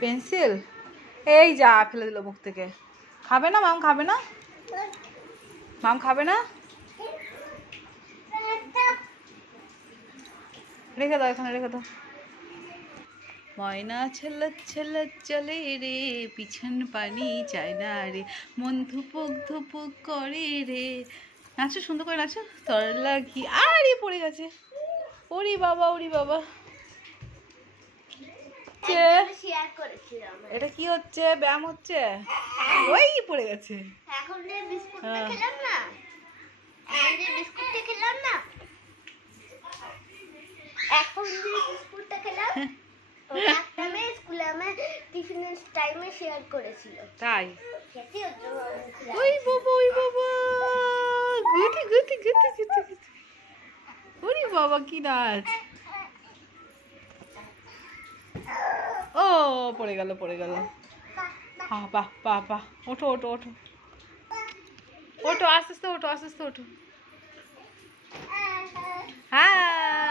Pencil এই যা ফেলে দিল মুখ থেকে। খাবে না মাম? খাবে না মাম? খাবে না? রেখে দাও, এখানে রেখে দাও। ময়না ছেলে ছেলে চলে রে, পিছন পানি চায় না রে, মন ধুপুক ধুপুক করে রে। নাচো, সুন্দর করে নাচো। তোর লাগি আরে পড়ে গেছে। ওরে বাবা, ওরে বাবা। এটা কি হচ্ছে? ব্যায়াম হচ্ছে? ওই পড়ে গেছে। এখন যে বিস্কুটটা খেলাম না, এখন যে বিস্কুটটা খেলাম না, এখন যে বিস্কুটটা খেলাম ওটা আমি স্কুলে আমার টিফিনের টাইমে শেয়ার করেছিল। তাই? খেতে হচ্ছে। ওই বাবা, ওই বাবা, গুটি গুটি গুটি গুটি গুটি। ওরে বাবা, কি নাচ! ও পড়ে গেল, পড়ে গেল। হ্যাঁ, বাহ বাহ বাহ। ওঠো ওঠো ওঠো ওঠো, আস্তে আস্তে ওঠো, আস্তে আস্তে ওঠো। হ্যাঁ।